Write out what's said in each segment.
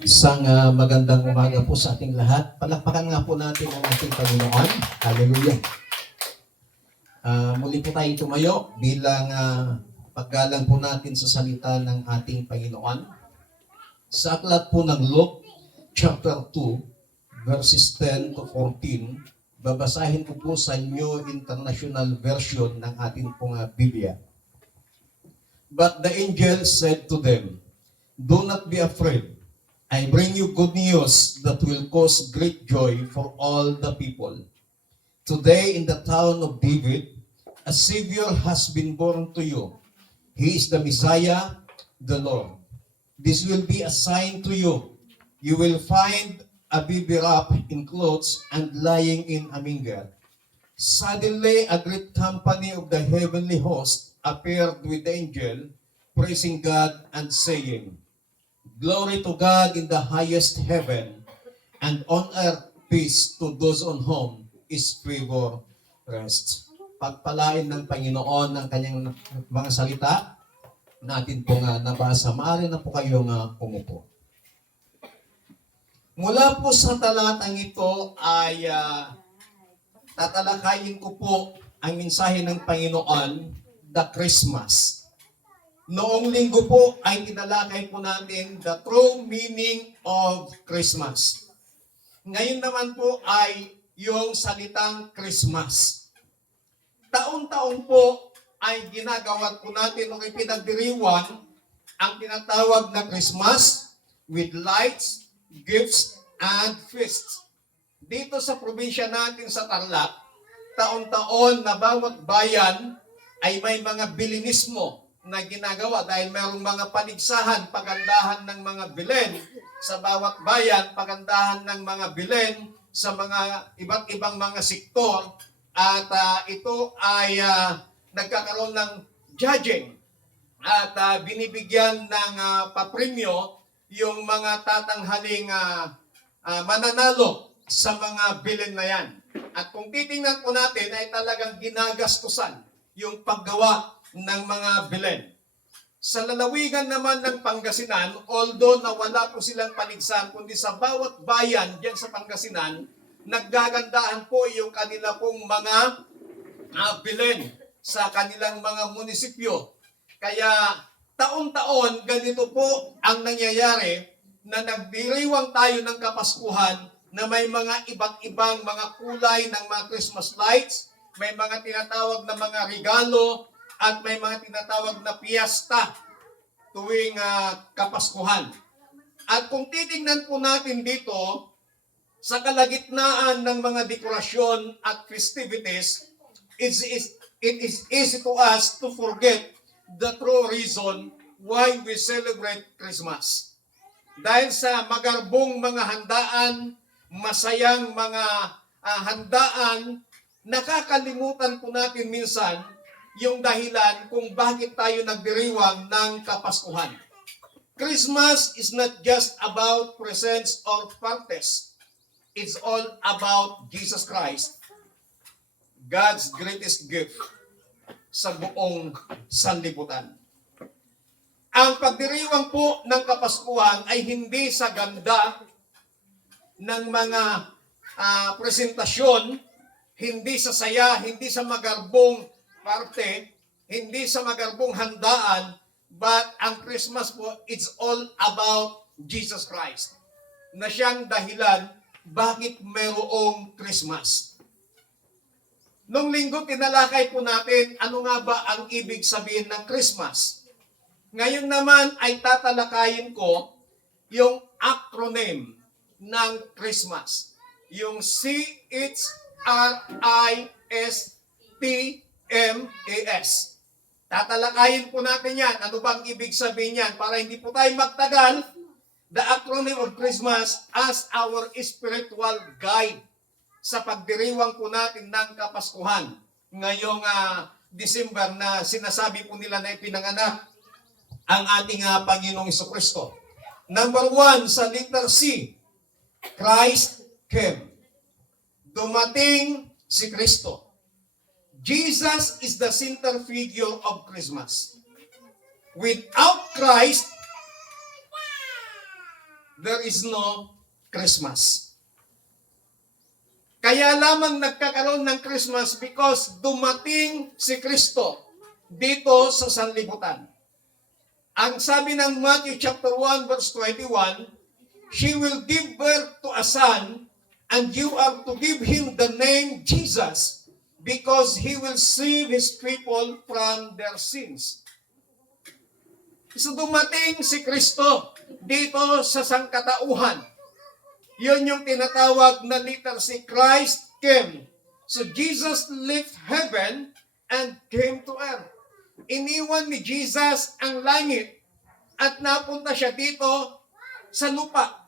Isang magandang umaga po sa ating lahat. Palakpakan nga po natin ang ating Panginoon. Hallelujah. Muli po tayo tumayo bilang paggalang po natin sa salita ng ating Panginoon. Sa aklat po ng Luke, chapter 2, verses 10 to 14, babasahin ko po sa New International Version ng ating pong Biblia. But the angel said to them, "Do not be afraid. I bring you good news that will cause great joy for all the people. Today in the town of David, a Savior has been born to you. He is the Messiah, the Lord. This will be a sign to you. You will find a baby wrapped in clothes and lying in a manger." Suddenly, a great company of the heavenly host appeared with the angel, praising God and saying, "Glory to God in the highest heaven, and on earth peace to those on whom His favor rests." Pagpalain ng Panginoon ang kanyang mga salita, natin pong nabasa. Maaari na po kayong umupo. Mula po sa talatang ito ay tatalakayin ko po ang mensahe ng Panginoon, the Christmas. Noong linggo po ay tinalakay po natin the true meaning of Christmas. Ngayon naman po ay yung salitang Christmas. Taon-taon po ay ginagawa po natin o ipinagdiriwang ang tinatawag na Christmas with lights, gifts, and feasts. Dito sa probinsya natin sa Tarlac, taon-taon na bawat bayan ay may mga bilinismo na ginagawa dahil mayroong mga paligsahan, pagandahan ng mga bilen sa bawat bayan, pagandahan ng mga bilen sa mga iba't ibang mga sektor, at ito ay nagkakaroon ng judging at binibigyan ng papremyo yung mga tatanghaling mananalo sa mga bilen na yan. At kung titingnan po natin ay talagang ginagastusan yung paggawa ng mga bilen. Sa lalawigan naman ng Pangasinan, although na wala po silang paligsahan, kundi sa bawat bayan diyan sa Pangasinan, naggagandahan po yung kanila pong mga bilen sa kanilang mga munisipyo. Kaya taon-taon ganito po ang nangyayari na nagdiriwang tayo ng Kapaskuhan na may mga iba't ibang mga kulay ng mga Christmas lights, may mga tinatawag na mga regalo, at may mga tinatawag na piyesta tuwing Kapaskuhan. At kung titingnan po natin dito, sa kalagitnaan ng mga dekorasyon at festivities, it is easy to us to forget the true reason why we celebrate Christmas. Dahil sa magarbong mga handaan, masayang mga handaan, nakakalimutan po natin minsan yung dahilan kung bakit tayo nagdiriwang ng Kapaskuhan. Christmas is not just about presents or parties. It's all about Jesus Christ, God's greatest gift sa buong sanlibutan. Ang pagdiriwang po ng Kapaskuhan ay hindi sa ganda ng mga presentasyon, hindi sa saya, hindi sa magarbong parte, hindi sa magarbong handaan, but ang Christmas po, it's all about Jesus Christ, na siyang dahilan bakit mayroong Christmas. Nung linggo, tinalakay po natin ano nga ba ang ibig sabihin ng Christmas. Ngayon naman ay tatalakayin ko yung acronym ng Christmas. Yung CHRISTMAS. Tatalakayin po natin yan. Ano bang ibig sabihin yan? Para hindi po tayo magtagal, the acronym of Christmas as our spiritual guide sa pagdiriwang po natin ng Kapaskuhan. Ngayong December na sinasabi po nila na ipinanganak ang ating Panginoong Jesucristo. Number 1, sa letter C, Christ came. Dumating si Kristo. Jesus is the center figure of Christmas. Without Christ, there is no Christmas. Kaya lamang nagkakaroon ng Christmas because dumating si Kristo dito sa sanlibutan. Ang sabi ng Matthew chapter 1 verse 21, she will give birth to a son, and you are to give him the name Jesus, because he will save his people from their sins. So dumating si Kristo dito sa sangkatauhan. Yun yung tinatawag na letter C, Christ came. So Jesus left heaven and came to earth. Iniwan ni Jesus ang langit at napunta siya dito sa lupa,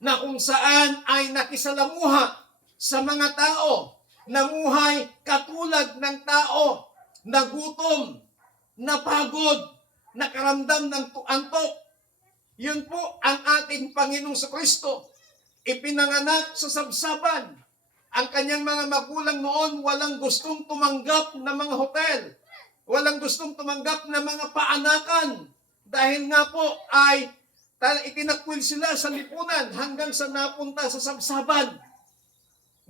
na kung saan ay nakisalamuha sa mga tao, namuhay katulad ng tao, nagutom, napagod, nakaramdam ng antok. Yun po ang ating Panginoong Kristo. Ipinanganak sa sabsaban. Ang kanyang mga magulang noon walang gustong tumanggap ng mga hotel. Walang gustong tumanggap ng mga paanakan. Dahil nga po ay itinakwil sila sa lipunan hanggang sa napunta sa sabsaban.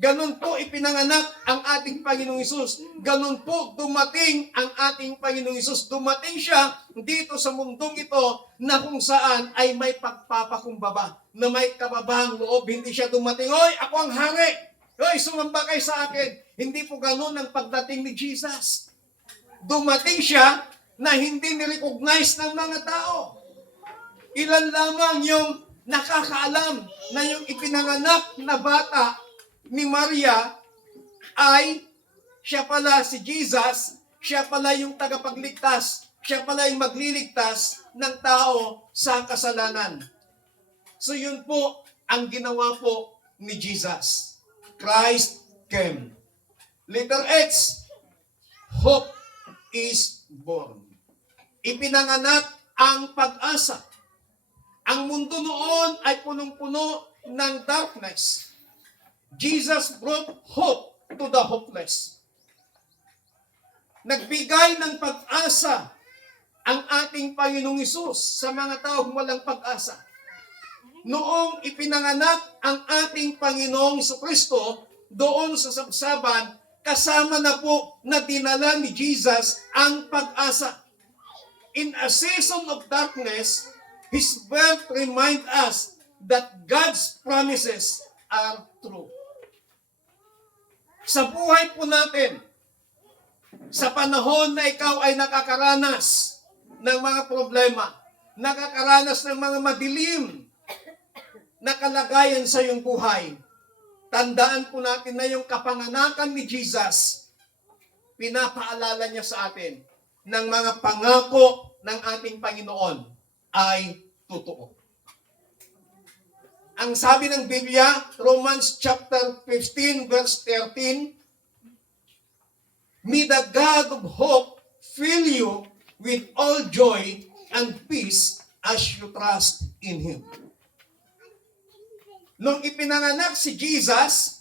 Ganon po ipinanganak ang ating Panginoong Hesus. Ganon po dumating ang ating Panginoong Hesus. Dumating siya dito sa mundong ito na kung saan ay may pagpapakumbaba, na may kababang loob. Hindi siya dumating, "Hoy, ako ang hari. Hoy, sumamba kayo sa akin." Hindi po ganon ang pagdating ni Jesus. Dumating siya na hindi nirecognize ng mga tao. Ilan lamang yung nakakaalam na yung ipinanganak na bata ni Maria ay siya pala si Jesus, siya pala yung tagapagligtas, siya pala yung magliligtas ng tao sa kasalanan. So yun po ang ginawa po ni Jesus. Christ came. Letter H, hope is born. Ipinanganak ang pag-asa. Ang mundo noon ay punong-puno ng darkness. Jesus brought hope to the hopeless. Nagbigay ng pag-asa ang ating Panginoong Hesus sa mga taong walang pag-asa. Noong ipinanganak ang ating Panginoong Kristo doon sa sabsaban, kasama na po na dinala ni Jesus ang pag-asa. In a season of darkness, His birth reminds us that God's promises are true. Sa buhay po natin, sa panahon na ikaw ay nakakaranas ng mga problema, nakakaranas ng mga madilim na kalagayan sa iyong buhay, tandaan po natin na yung kapanganakan ni Jesus, pinapaalala niya sa atin ng mga pangako ng ating Panginoon ay totoo. Ang sabi ng Biblia, Romans chapter 15 verse 13, "May the God of hope fill you with all joy and peace as you trust in Him." Nung ipinanganak si Jesus,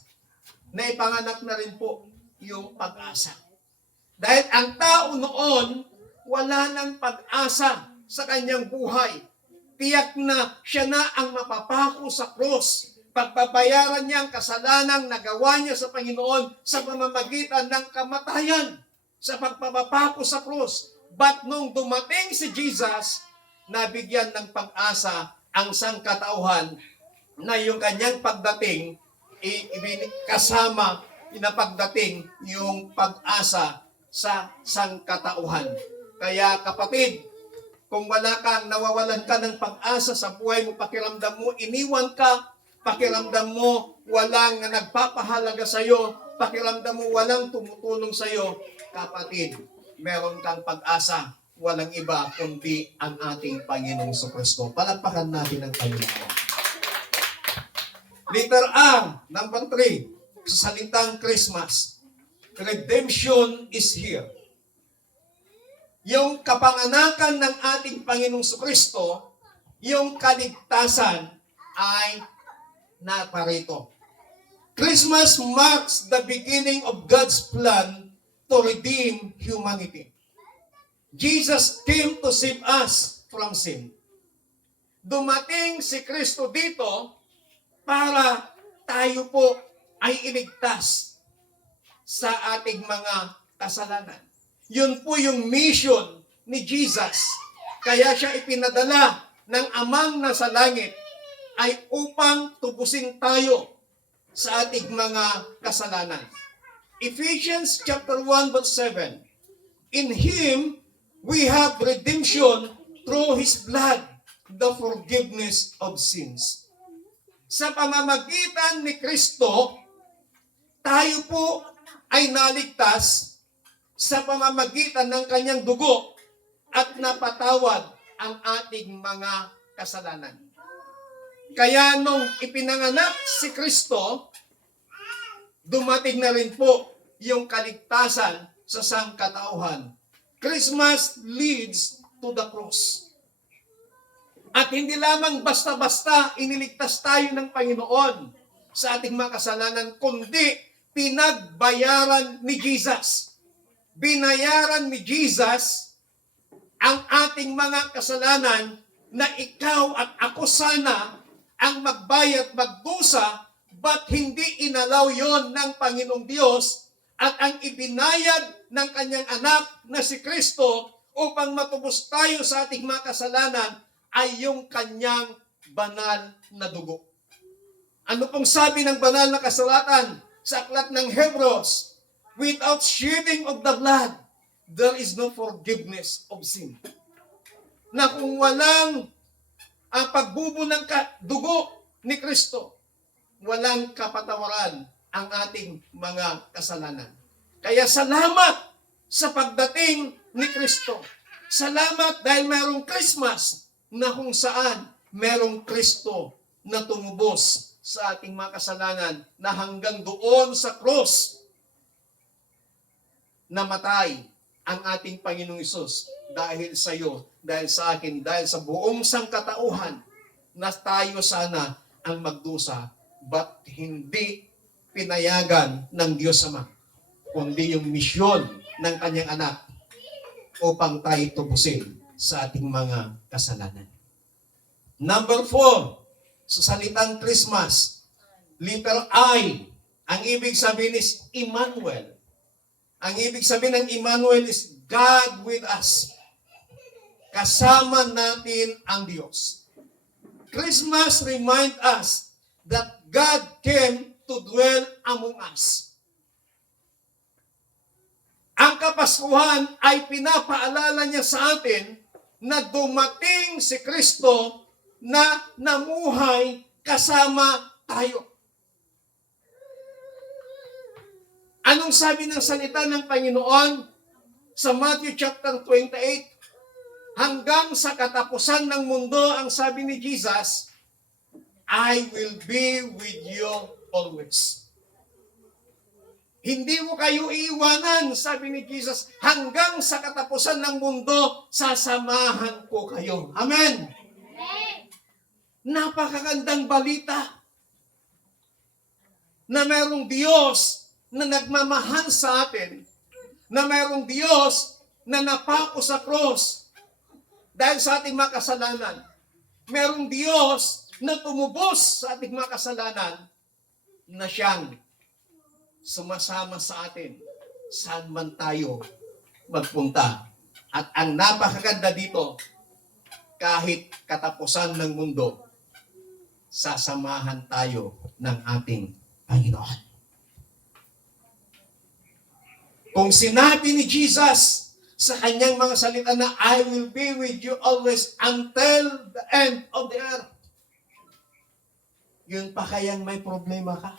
naipanganak na rin po yung pag-asa. Dahil ang tao noon, wala ng pag-asa sa kanyang buhay. Tiyak na siya na ang mapapako sa cross. Pagbabayaran niya ang kasalanang nagawa niya sa Panginoon sa pamamagitan ng kamatayan sa pagpapako sa cross. But nung dumating si Jesus, nabigyan ng pag-asa ang sangkatauhan na yung kanyang pagdating, kasama na pagdating yung pag-asa sa sangkatauhan. Kaya kapatid, kung nawawalan ka ng pag-asa sa buhay mo, pakiramdam mo, iniwan ka, pakiramdam mo, walang nagpapahalaga sa iyo, pakiramdam mo, walang tumutulong sa iyo, kapatid, meron kang pag-asa, walang iba kundi ang ating Panginoong Kristo. Palakpakan natin ang Panginoon. Letter R, number 3, sa salitang Christmas, redemption is here. Yung kapanganakan ng ating Panginoong Kristo, yung kaligtasan ay naparito. Christmas marks the beginning of God's plan to redeem humanity. Jesus came to save us from sin. dumating si Kristo dito para tayo po ay iligtas sa ating mga kasalanan. Yun po yung mission ni Jesus. Kaya siya ipinadala ng Amang nasa langit ay upang tubusin tayo sa ating mga kasalanan. Ephesians chapter 1 verse 7. In Him we have redemption through His blood, the forgiveness of sins. Sa pamamagitan ni Kristo, tayo po ay naligtas sa pamamagitan ng kanyang dugo at napatawad ang ating mga kasalanan. Kaya nung ipinanganak si Kristo, dumating na rin po yung kaligtasan sa sangkatauhan. Christmas leads to the cross. At hindi lamang basta-basta iniligtas tayo ng Panginoon sa ating mga kasalanan, kundi pinagbayaran ni Jesus. Binayaran ni Jesus ang ating mga kasalanan na ikaw at ako sana ang magbayad magdusa, but hindi inalaw yon ng Panginoong Diyos at ang ibinayad ng kanyang anak na si Kristo upang matubos tayo sa ating mga kasalanan ay yung kanyang banal na dugo. Ano pong sabi ng banal na kasulatan sa aklat ng Hebrews? Without shedding of the blood, there is no forgiveness of sin. Na kung walang ang pagbubo ng dugo ni Kristo, walang kapatawaran ang ating mga kasalanan. Kaya salamat sa pagdating ni Kristo. Salamat dahil mayroong Christmas na kung saan mayroong Kristo na tumubos sa ating mga kasalanan na hanggang doon sa cross namatay ang ating Panginoong Hesus dahil sa iyo, dahil sa akin, dahil sa buong sangkatauhan na tayo sana ang magdusa, but hindi pinayagan ng Diyos Ama, kundi yung misyon ng kanyang anak upang tayo tubusin sa ating mga kasalanan. Number 4, sa salitang Christmas, letter I, ang ibig sabihin is Emmanuel. Ang ibig sabihin ng Emmanuel is God with us. Kasama natin ang Diyos. Christmas remind us that God came to dwell among us. Ang Kapaskuhan ay pinapaalala niya sa atin na dumating si Kristo na namuhay kasama tayo. Anong sabi ng salita ng Panginoon sa Matthew chapter 28? Hanggang sa katapusan ng mundo, ang sabi ni Jesus, I will be with you always. Hindi mo kayo iiwanan, sabi ni Jesus, hanggang sa katapusan ng mundo, sasamahan ko kayo. Amen. Napakagandang balita na mayroong Diyos na nagmamahal sa atin, na mayroong Diyos na napako sa cross dahil sa ating mga kasalanan. Mayroong Diyos na tumubos sa ating mga kasalanan na siyang sumasama sa atin saan man tayo magpunta. At ang napakaganda dito, kahit katapusan ng mundo, sasamahan tayo ng ating Panginoon. Kung sinabi ni Jesus sa kanyang mga salita na I will be with you always until the end of the earth, yun pa kayang may problema ka?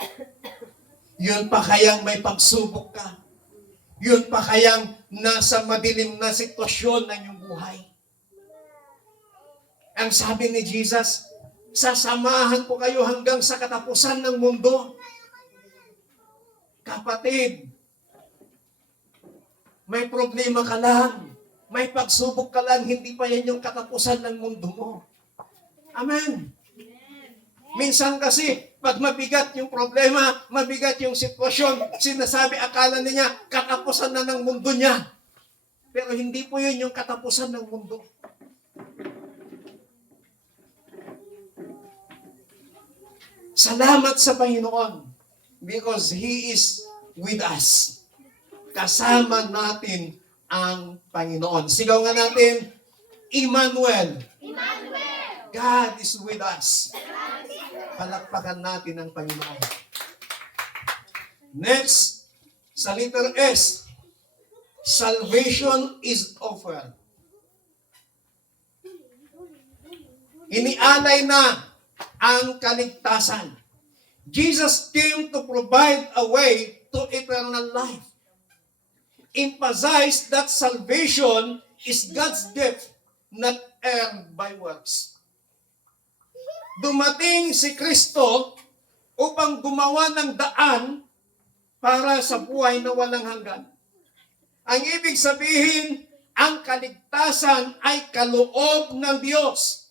Yun pa kayang may pagsubok ka? Yun pa kayang nasa madilim na sitwasyon ng iyong buhay? Ang sabi ni Jesus, sasamahan ko kayo hanggang sa katapusan ng mundo. Kapatid, may problema ka lang, may pagsubok ka lang, hindi pa yan yung katapusan ng mundo mo. Amen. Minsan kasi, pag mabigat yung problema, mabigat yung sitwasyon, sinasabi, akala niya, katapusan na ng mundo niya. Pero hindi po yun yung katapusan ng mundo. Salamat sa Panginoon because He is with us. Kasama natin ang Panginoon. Sigaw nga natin, Emmanuel. God is with us. Palakpakan natin ang Panginoon. Next, sa letter S, salvation is offered. Inialay na ang kaligtasan. Jesus came to provide a way to eternal life. Emphasize that salvation is God's gift, not earned by works. Dumating si Kristo upang gumawa ng daan para sa buhay na walang hanggan. Ang ibig sabihin, ang kaligtasan ay kaloob ng Diyos.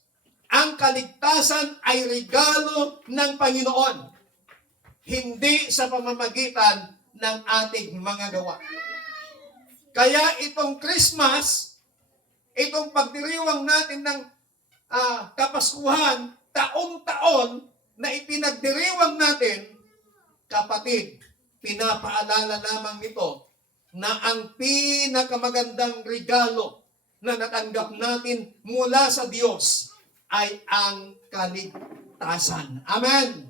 Ang kaligtasan ay regalo ng Panginoon. Hindi sa pamamagitan ng ating mga gawa. Kaya itong Christmas, itong pagdiriwang natin ng Kapaskuhan, taon-taon na ipinagdiriwang natin, kapatid, pinapaalala lamang nito na ang pinakamagandang regalo na natanggap natin mula sa Diyos ay ang kaligtasan. Amen?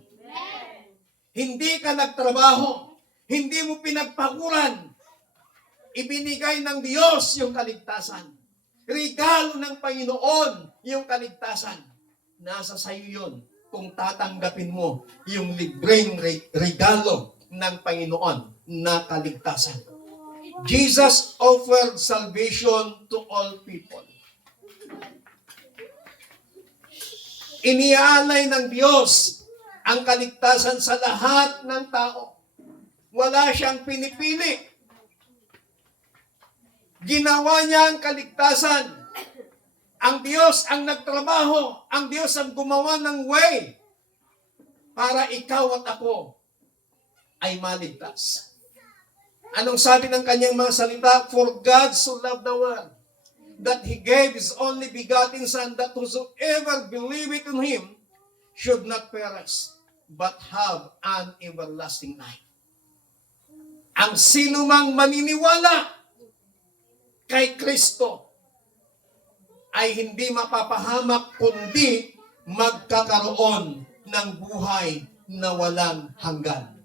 Hindi ka nagtrabaho, hindi mo pinagpaguran, ibinigay ng Diyos yung kaligtasan. Regalo ng Panginoon yung kaligtasan. Nasa sayo yun kung tatanggapin mo yung libreng regalo ng Panginoon na kaligtasan. Jesus offered salvation to all people. Iniaalay ng Diyos ang kaligtasan sa lahat ng tao. Wala siyang pinipili. Ginawa niya ang kaligtasan. Ang Diyos ang nagtrabaho. Ang Diyos ang gumawa ng way para ikaw at ako ay maligtas. Anong sabi ng kanyang mga salita? For God so loved the world that He gave His only begotten Son, that whosoever believeth in Him should not perish, but have an everlasting life. Ang sinumang maniniwala kay Kristo ay hindi mapapahamak, kundi magkakaroon ng buhay na walang hanggan.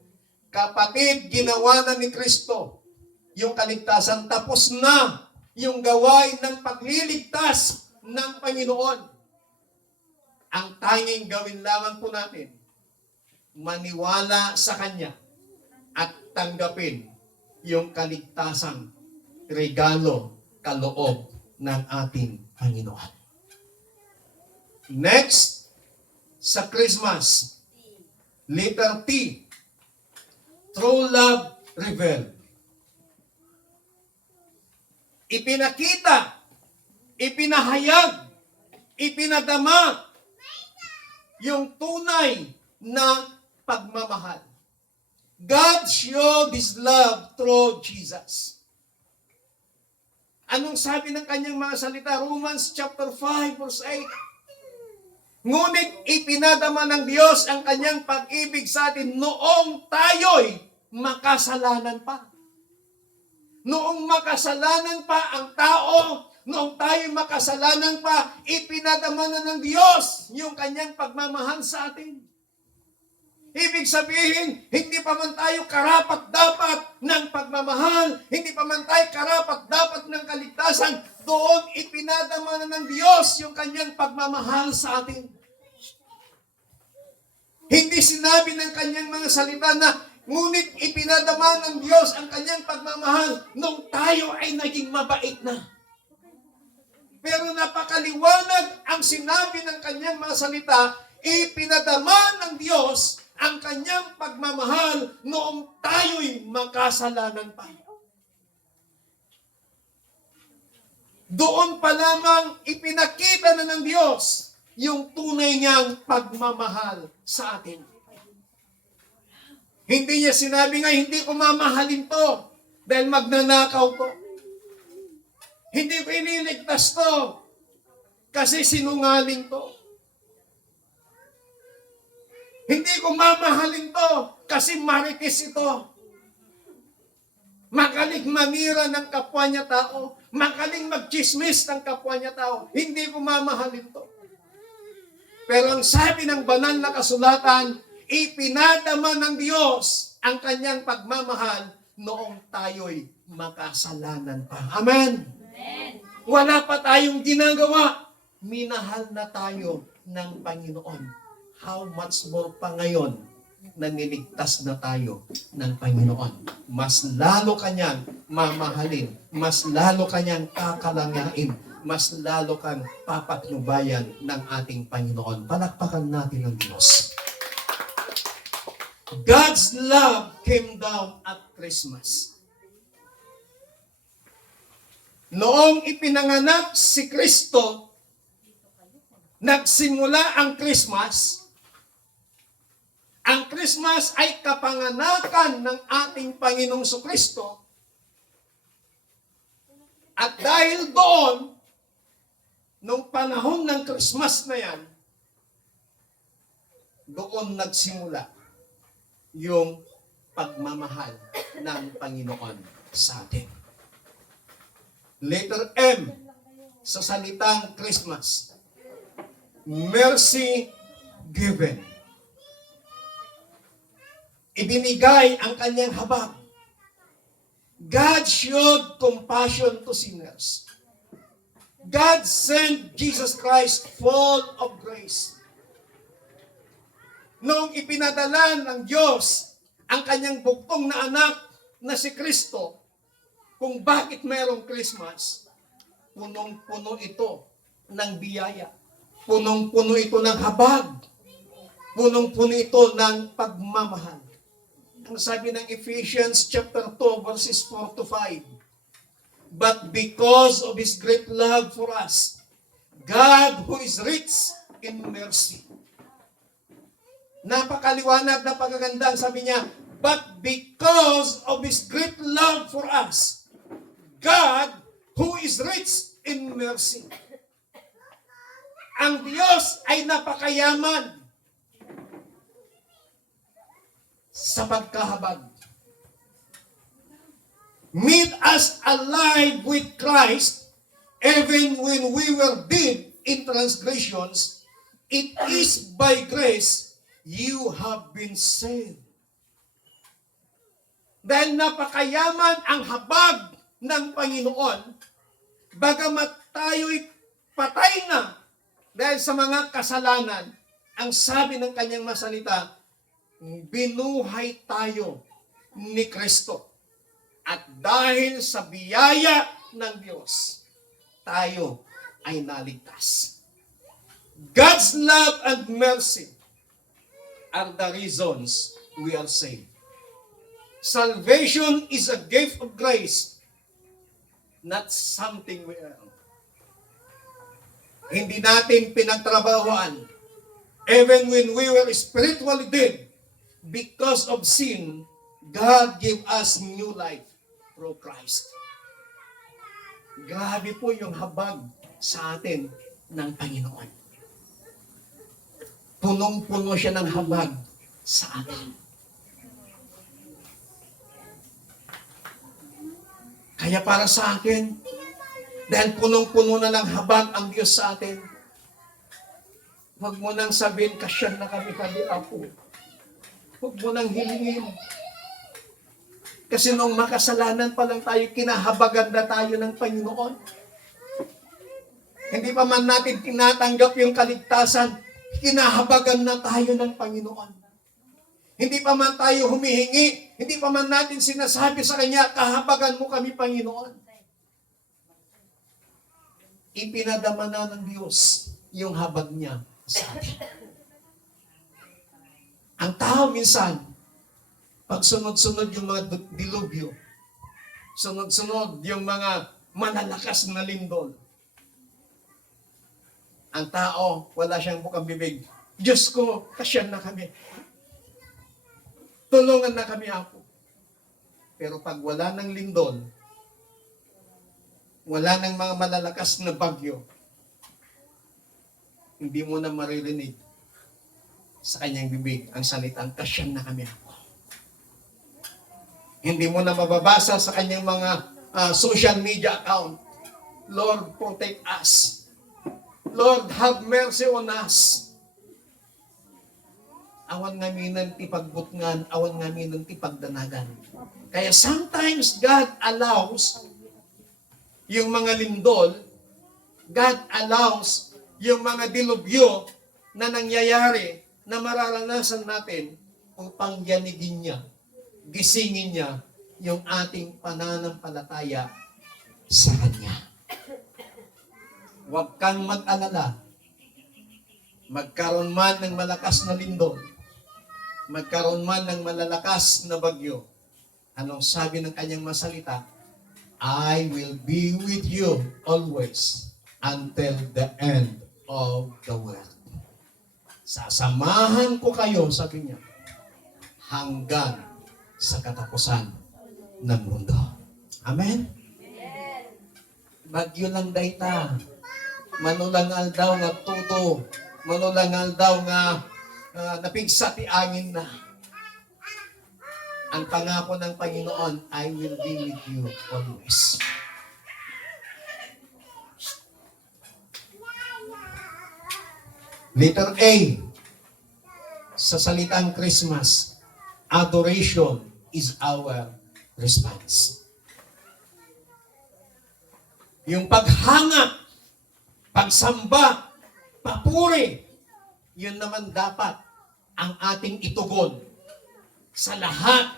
Kapatid, ginawa na ni Kristo yung kaligtasan. Tapos na yung gawain ng pagliligtas ng Panginoon. Ang tanging gawin lamang po natin, maniwala sa Kanya at tanggapin yung kaligtasang regalo, kaloob ng ating Panginoon. Next, sa Christmas, letter T, true love revealed. Ipinakita, ipinahayag, ipinadama yung tunay na pagmamahal. God showed His love through Jesus. Anong sabi ng kanyang mga salita? Romans chapter 5 verse 8. Ngunit ipinadama ng Diyos ang kanyang pag-ibig sa atin noong tayo'y makasalanan pa. Noong makasalanan pa ang tao, noong tayo'y makasalanan pa, ipinadama na ng Diyos yung kanyang pagmamahal sa atin. Ibig sabihin, hindi pa man tayo karapat-dapat ng pagmamahal, hindi pa man tayo karapat-dapat ng kaligtasan, doon ipinadama na ng Diyos yung kanyang pagmamahal sa atin. Hindi sinabi ng kanyang mga salita na, ngunit ipinadama ng Diyos ang kanyang pagmamahal nung tayo ay naging mabait na. Pero napakaliwanag ang sinabi ng kanyang mga salita, ipinadama ng Diyos ang kanyang pagmamahal noong tayo'y makasalanan pa. Doon pa lamang ipinakita na ng Diyos yung tunay niyang pagmamahal sa atin. Hindi niya sinabi nga, hindi ko mamahalin to dahil magnanakaw to. Hindi ko iniligtas to kasi sinungaling to. Hindi ko mamahalin to kasi marites ito. Magaling manira ng kapwa niya tao. Magaling magchismis ng kapwa niya tao. Hindi ko mamahalin to. Pero ang sabi ng banal na kasulatan, ipinadama ng Diyos ang kanyang pagmamahal noong tayo'y makasalanan pa. Amen? Amen. Wala pa tayong ginagawa. Minahal na tayo ng Panginoon. How much more pa ngayon na niligtas na tayo ng Panginoon. Mas lalo kanyang mamahalin. Mas lalo kanyang kakalangain. Mas lalo kang papatnubayan ng ating Panginoon. Palakpakan natin ang Diyos. God's love came down at Christmas. Noong ipinanganak si Kristo, nagsimula ang Christmas. Ang Christmas ay kapanganakan ng ating Panginoong Kristo. At dahil doon, nung panahon ng Christmas na yan, doon nagsimula yung pagmamahal ng Panginoon sa atin. Letter M sa salitang Christmas. Mercy given. Ibinigay ang kanyang habag. God showed compassion to sinners. God sent Jesus Christ full of grace. Noong ipinadala ng Diyos ang kanyang bugtong na anak na si Kristo, kung bakit mayroong Christmas, punong-puno ito ng biyaya. Punong-puno ito ng habag. Punong-puno ito ng pagmamahal. Ang sabi ng Ephesians chapter 2 verses 4 to 5, but because of His great love for us, God who is rich in mercy. Napakaliwanag na pagaganda, sabi niya, but because of His great love for us, God who is rich in mercy. Ang Diyos ay napakayaman sa pagkahabag. Made us alive with Christ, even when we were dead in transgressions, it is by grace you have been saved. Dahil napakayaman ang habag ng Panginoon, bagamat tayo'y patay na dahil sa mga kasalanan, ang sabi ng kanyang masalita, binuhay tayo ni Kristo. At dahil sa biyaya ng Diyos, tayo ay naligtas. God's love and mercy are the reasons we are saved. Salvation is a gift of grace, not something we earn. Hindi natin pinagtrabahuan. Even when we were spiritually dead, because of sin, God gave us new life through Christ. Grabe po yung habag sa atin ng Panginoon. Punong-puno siya ng habag sa atin. Kaya para sa akin, dahil punong-puno na ng habag ang Diyos sa atin, huwag mo nang sabihin, kasyan na kami Apo. Huwag mo nang hilingin. Kasi nung makasalanan pa lang tayo, kinahabagan na tayo ng Panginoon. Hindi pa man natin tinatanggap yung kaligtasan, kinahabagan na tayo ng Panginoon. Hindi pa man tayo humihingi, hindi pa man natin sinasabi sa Kanya, kahabagan mo kami, Panginoon. Ipinadama na ng Diyos yung habag niya sa atin. Ang tao minsan, pag sunod-sunod yung mga dilubyo, sunod-sunod yung mga malalakas na lindol, ang tao, wala siyang bukang bibig. Diyos ko, kasyan na kami. Tulungan na kami, Apo. Pero pag wala ng lindol, wala ng mga malalakas na bagyo, hindi mo na maririnig sa kanyang bibig ang salitang kasyan na kami ako. Hindi mo na mababasa sa kanyang mga social media account, Lord, protect us. Lord, have mercy on us. Awan ngaminan ti pagbutngan, awan ngaminan ti pagdanagan. Kaya sometimes God allows yung mga lindol, God allows yung mga dilubyo na nangyayari na mararanasan natin upang yanigin niya, gisingin niya yung ating pananampalataya sa Kanya. Huwag kang mag-alala. Magkaroon man ng malakas na lindol, magkaroon man ng malalakas na bagyo, anong sabi ng kanyang masalita? I will be with you always until the end of the world. Sasamahan ko kayo, sabi niya, hanggang sa katapusan ng mundo. Amen? Bagyo lang dayta. Manulangal daw nga tuto. Manulangal daw nga napigsa ti angin na. Ang pangako ng Panginoon, I will be with you always. Letter A, sa salitang Christmas, adoration is our response. Yung paghanga, pagsamba, papuri, yun naman dapat ang ating itugon sa lahat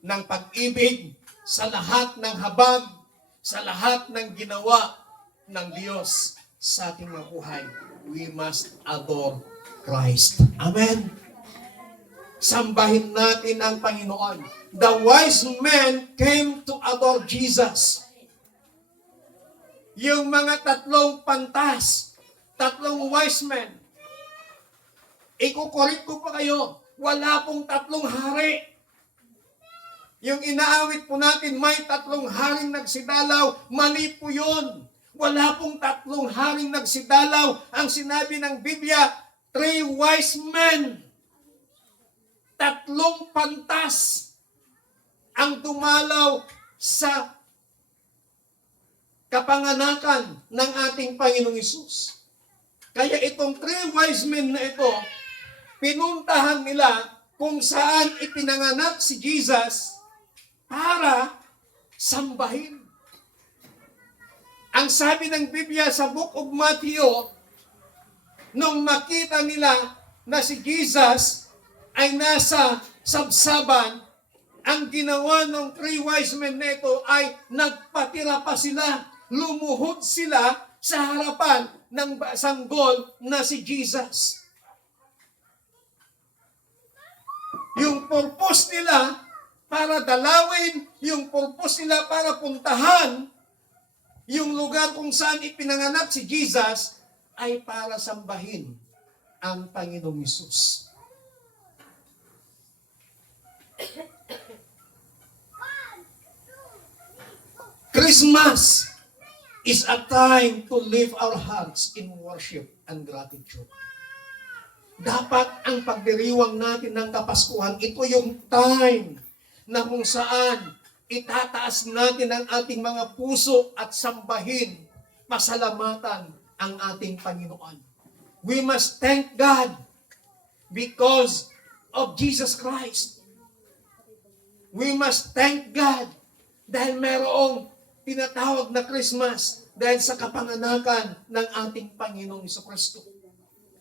ng pag-ibig, sa lahat ng habag, sa lahat ng ginawa ng Diyos sa ating mga buhay. We must adore Christ. Amen? Sambahin natin ang Panginoon. The wise men came to adore Jesus. Yung mga tatlong pantas, tatlong wise men, ikukorek ko pa kayo, wala pong tatlong hari. Yung inaawit po natin, may tatlong haring nagsidalaw, mali po yun. Wala pong tatlong haring nagsidalaw. Ang sinabi ng Biblia, 3 wise men. Tatlong pantas ang dumalaw sa kapanganakan ng ating Panginoong Hesus. Kaya itong 3 wise men na ito, pinuntahan nila kung saan ipinanganak si Jesus para sambahin. Ang sabi ng Biblia sa Book of Matthew, nung makita nila na si Jesus ay nasa sabsaban, ang ginawa ng 3 wise men nito ay nagpatira pa sila. Lumuhod sila sa harapan ng sanggol na si Jesus. Yung purpose nila para dalawin, yung purpose nila para puntahan yung lugar kung saan ipinanganak si Jesus ay para sambahin ang Panginoong Hesus. Christmas is a time to lift our hearts in worship and gratitude. Dapat ang pagdiriwang natin ng Kapaskuhan, ito yung time na kung saan itataas natin ang ating mga puso at sambahin, pasalamatan ang ating Panginoon. We must thank God because of Jesus Christ. We must thank God dahil mayroong tinatawag na Christmas dahil sa kapanganakan ng ating Panginoong Jesucristo.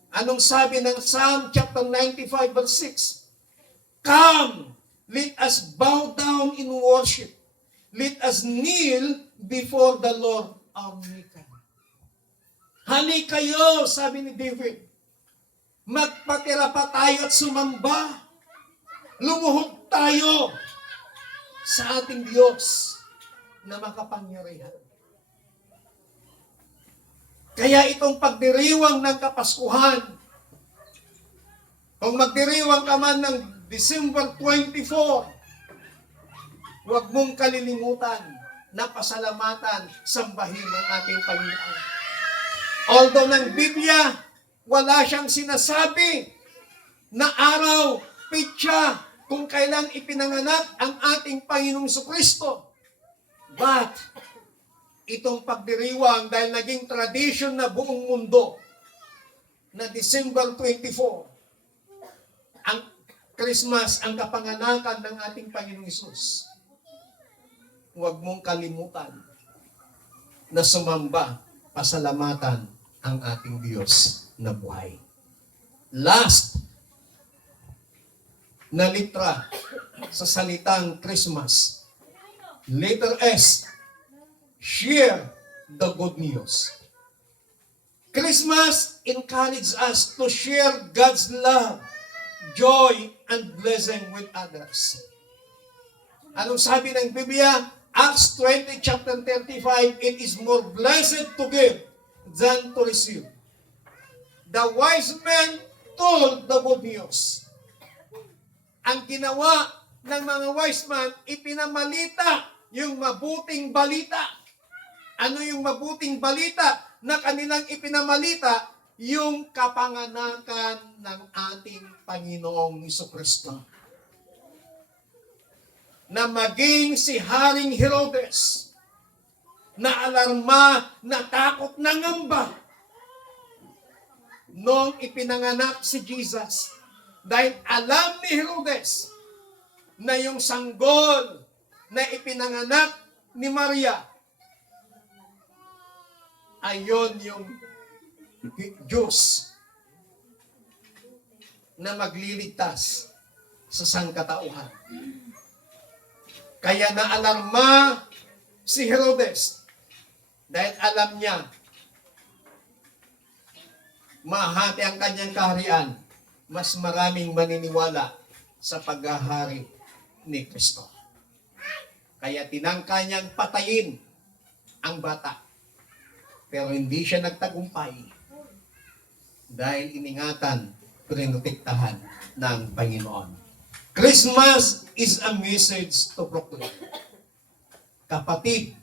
Anong sabi ng Psalm chapter 95 verse 6? Come, let us bow down in worship. Let us kneel before the Lord our Maker. Hali kayo, sabi ni David. Magpatira pa tayo at sumamba. Lumuhod tayo sa ating Diyos na makapangyarihan. Kaya itong pagdiriwang ng Kapaskuhan, kung magdiriwang ka man ng December 24, huwag mong kalilimutan na pasalamatan, sambahin ng ating Panginoon. Although ng Biblia, wala siyang sinasabi na araw, pitsa, kung kailan ipinanganak ang ating Panginoong Kristo. But, itong pagdiriwang dahil naging tradition na buong mundo na December 24, ang Christmas, ang kapanganakan ng ating Panginoong Hesus. Huwag mong kalimutan na sumamba, pasalamatan ang ating Diyos na buhay. Last na litra sa salitang Christmas. Letter S, share the good news. Christmas encourages us to share God's love, joy, and blessing with others. Anong sabi ng Biblia? Acts 20, chapter 35, it is more blessed to give than to receive. The wise men told the good news. Ang ginawa ng mga wise men, ipinamalita yung mabuting balita. Ano yung mabuting balita na kanilang ipinamalita? Yung kapanganakan ng ating Panginoong Jesucristo. Na maging si Haring Herodes, na alarma, natakot, nangamba, nung ipinanganak si Jesus. Dahil alam ni Herodes na yung sanggol na ipinanganak ni Maria, ayon yung Diyos na magliligtas sa sangkatauhan. Kaya naalarma si Herodes dahil alam niya mahati ang kanyang kaharian, mas maraming maniniwala sa paghahari ni Kristo. Kaya tinangka niyang patayin ang bata. Pero hindi siya nagtagumpay dahil iningatan, pinotektahan ng Panginoon. Christmas is a message to proclaim. Kapatid,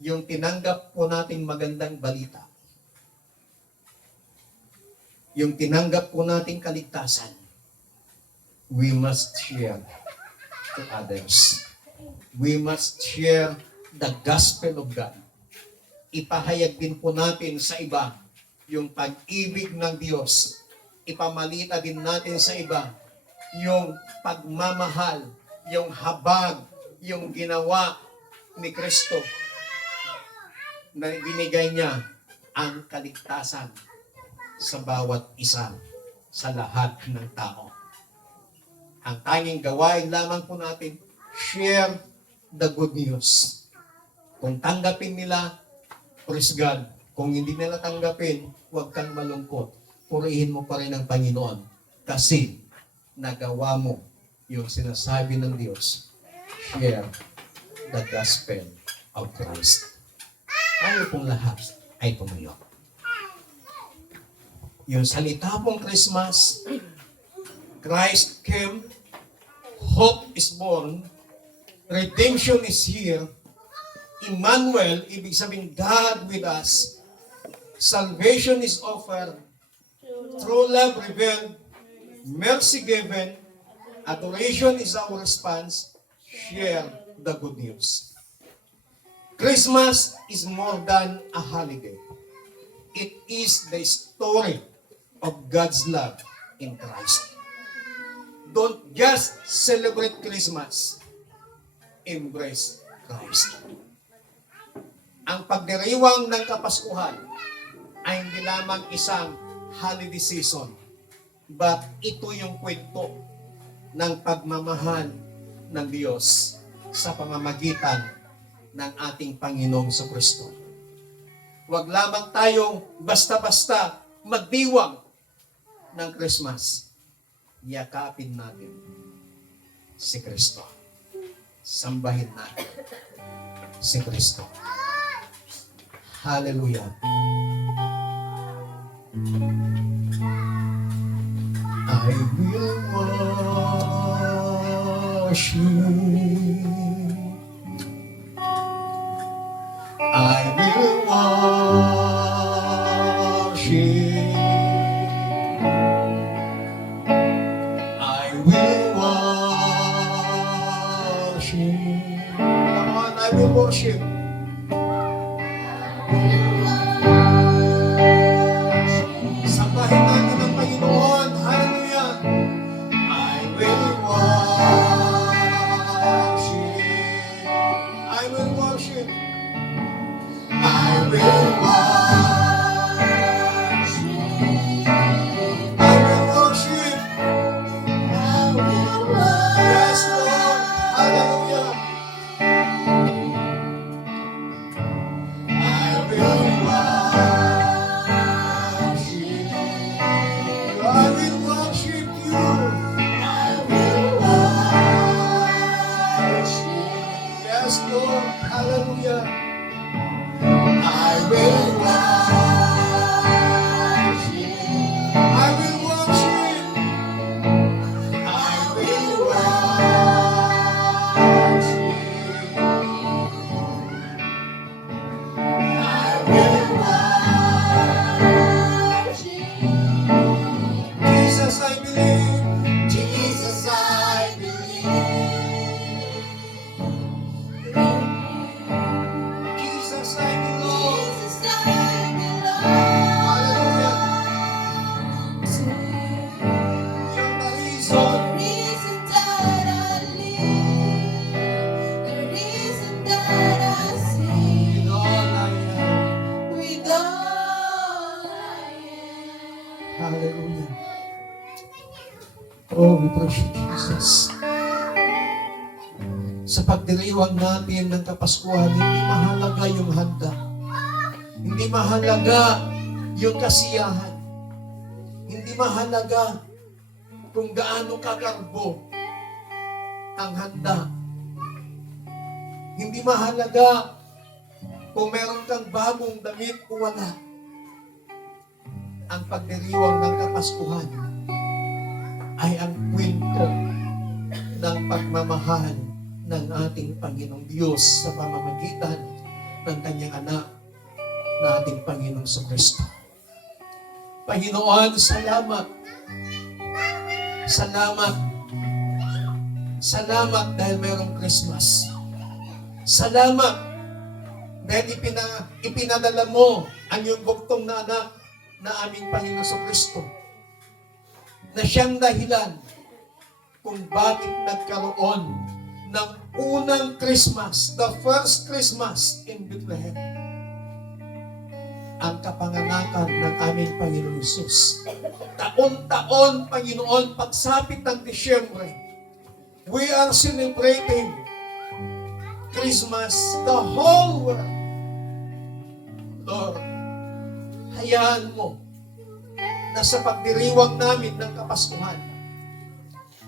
yung tinanggap po nating magandang balita, yung tinanggap po nating kaligtasan, we must share to others. We must share the gospel of God. Ipahayag din po natin sa iba yung pag-ibig ng Diyos. Ipamalita din natin sa iba yung pagmamahal, yung habag, yung ginawa ni Kristo na binigay niya ang kaligtasan sa bawat isa, sa lahat ng tao. Ang tanging gawain lamang po natin, share the good news. Kung tanggapin nila, praise God. Kung hindi nila tanggapin, huwag kang malungkot. Purihin mo pa rin ang Panginoon kasi nagawa mo yung sinasabi ng Diyos. Share the gospel of Christ. Tayo pong lahat ay tumayo. Yung salita pong Christmas, Christ came, hope is born, redemption is here, Emmanuel, ibig sabihin God with us, salvation is offered, true love revealed, mercy given, adoration is our response, share the good news. Christmas is more than a holiday. It is the story of God's love in Christ. Don't just celebrate Christmas. Embrace Christ. Ang pagdiriwang ng Kapaskuhan ay hindi lamang isang holiday season, but ito yung kwento ng pagmamahal ng Diyos sa pamamagitan ng ating Panginoong Jesucristo. Huwag lamang tayong basta-basta magdiwang ng Christmas. Yakapin natin si Kristo. Sambahin natin si Kristo. Hallelujah. I will worship. I will worship. Sambahin natin ang Panginoon. Hallelujah. I will worship. I will worship. I will worship. I will worship. Yes, Lord. Hallelujah. I will worship. I will worship you. Yes, Lord. Hallelujah. I will worship. I will worship. I will worship. I will worship. Jesus, I believe. Jesus, I believe. Jesus, I belong. Hallelujah. You're the reason. With all I am. Hallelujah. Oh, we praise you, Jesus. Sa pagdiriwang natin ng Kapaskuhan, hindi mahalaga yung handa. Hindi mahalaga yung kasiyahan. Hindi mahalaga kung gaano kagarbo ang handa. Hindi mahalaga kung meron kang bagong damit o wala. Ang pagdiriwang ng Kapaskuhan ay ang kwento ng pagmamahal ng ating Panginoong Diyos sa pamamagitan ng Kanyang anak na ating Panginoong Kristo. Panginoon, salamat. Salamat. Salamat dahil mayroong Christmas. Salamat dahil ipinadala mo ang iyong buktong na anak na aming Panginoong Kristo, na siyang dahilan kung bakit nagkaroon ng unang Christmas, the first Christmas in Bethlehem, ang kapanganakan ng aming Panginoon Jesus. Taon-taon, Panginoon, pagsapit ng Disyembre, we are celebrating Christmas, the whole world. Lord, hayaan mo na sa pagdiriwang namin ng Kapaskuhan,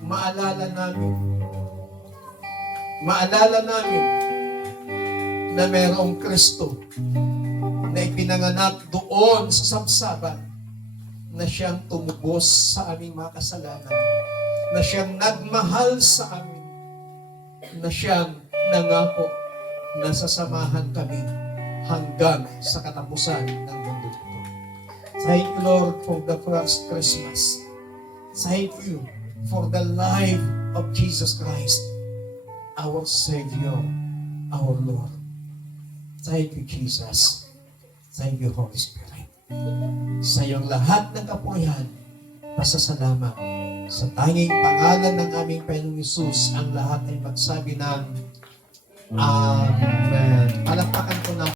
maalala namin na mayroong Kristo na ipinanganak doon sa sabsaban, na siyang tumubos sa aming mga kasalanan, na siyang nagmahal sa amin, na siyang nangako na sasamahan kami hanggang sa katapusan ng mundo ito. Thank you, Lord, for the first Christmas. Thank you for the life of Jesus Christ, our Savior, our Lord. Thank you, Jesus. Thank you, Holy Spirit. Sa iyong lahat ng kapurihan, pasasalamat. Sa tanging pangalan ng aming Panginoong Hesus, ang lahat ay magsabi ng Amen. Palakpakan ko na